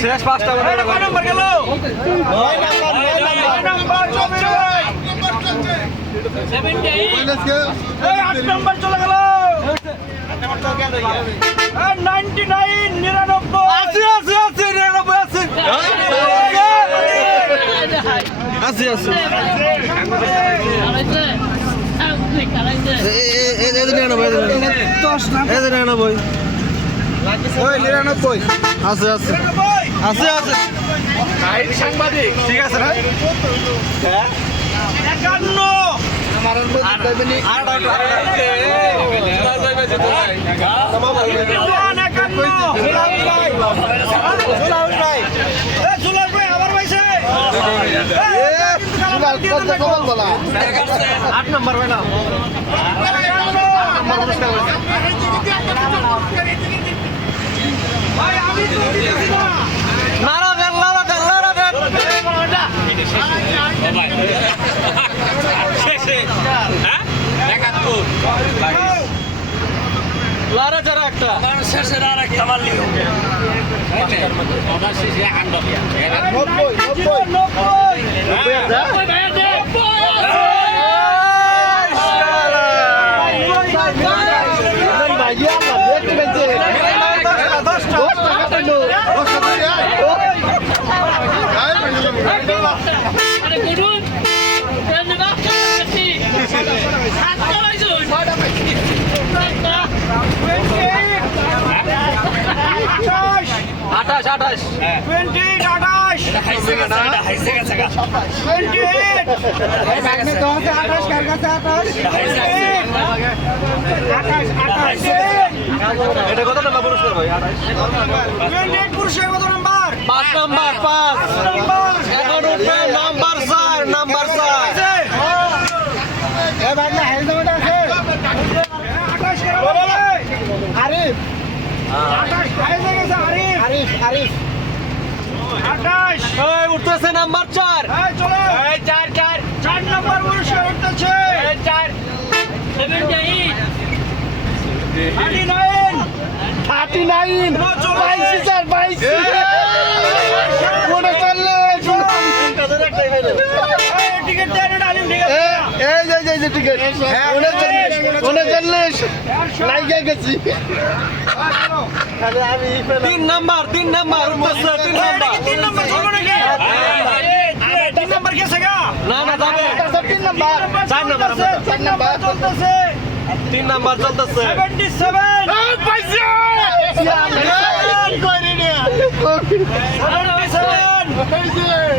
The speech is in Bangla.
শেষ পাঁচটা নম্বর গেল নম্বর চলে গেল 99 আছে আছে আছে আছে সাংবাদিক ঠিক আছে না 51 আমার আট নম্বর না লারা যারা একটা শেষের আর একটা মারলি আঠাশ 5 নম্বর 5 এখন উঠবে নাম্বার 4 আরিফ উঠতেছে নাম্বার 4 4 নম্বর পুরস্কার উঠতেছে 4 39 3 নম্বর গেছে গা না যাবে 4 নম্বর চলতেছে 3 নম্বর চলতেছে 77